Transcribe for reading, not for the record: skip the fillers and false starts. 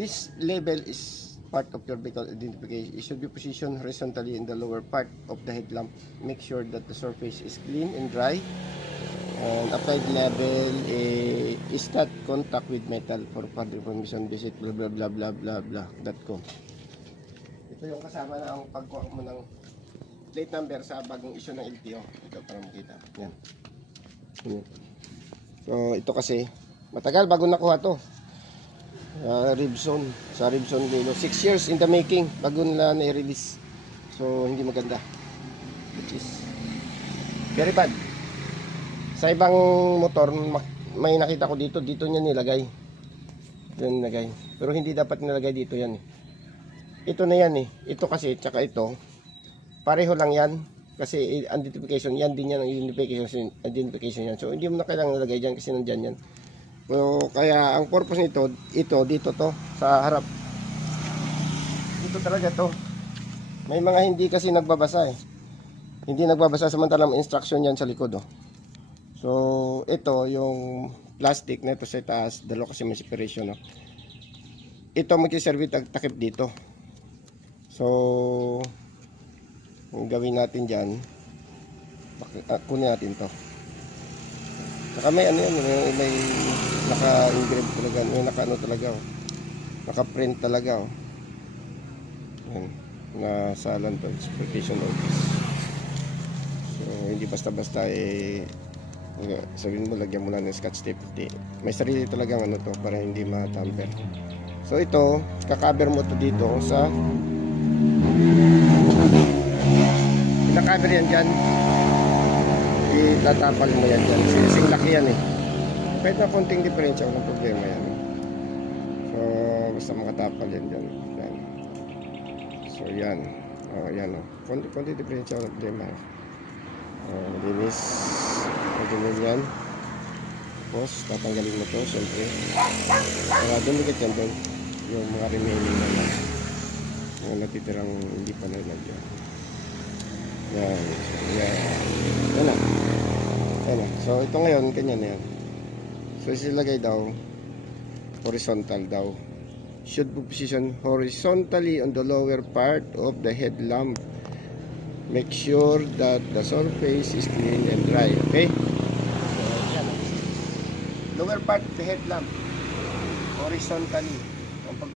This label is part of your vehicle identification. It should be positioned horizontally in the lower part of the headlamp. Make sure that the surface is clean and dry. And applied label is not contact with metal. For further information, visit blah blah blah blah blah blah.com. Ito yung kasama na ang pagkuha mo ng plate number sa bagong issue ng LTO. Ito para makita. Yan. So ito kasi matagal bago nakuha to. Ribson, sa Ribson Lilo. 6 years in the making bago nila na-release. So hindi maganda. Which is very bad. Sa ibang motor may nakita ko dito niya nilagay. Yan nilagay. Pero hindi dapat nilagay dito yan eh. Ito na yan eh. Ito kasi tsaka ito pareho lang yan. Kasi identification yan din yan ang identification yan. So hindi mo na kailangan nilagay dyan kasi nandyan yan. So, kaya ang purpose nito, dito to, sa harap. Dito talaga to. May mga hindi kasi nagbabasa eh. Hindi nagbabasa samantalang instruction yan sa likod oh. So, ito yung plastic na ito sa taas, dalawa kasi may separation oh. Ito magsiserve takip dito. So, ang gawin natin dyan, kunin natin to. Saka may ano yan, may naka-engrave talaga, may naka-ano talaga oh. Naka-print talaga oh. Yan, nasalan to, exploitation office. So, hindi basta-basta eh, sabihin mo, lagyan mo lang ng scotch tape. May sarili talagang ano to, para hindi ma-tamper. So, ito, kakaber mo to dito sa pinakaber yan dyan. Itatapal mo yan dyan. Sinising laki yan eh. Kahit na konting diferensya, walang problema yan. So, basta makatapal yan dyan. Yan. So, yan. O, yan o. Konting diferensya, walang problema. Linis. Pagdamin yan. Tapos, tatanggalin mo to, siyempre. Dumikit yan doon. Yung mga remaining na yan. Yung natitirang hindi pa nalagyan. Yan. Yan. Yan na. Yan na. So, ito ngayon, kanya na yan. So, isilagay daw, horizontal daw. Should be positioned horizontally on the lower part of the headlamp. Make sure that the surface is clean and dry. Okay? So, yan. Lower part of the headlamp. Horizontally.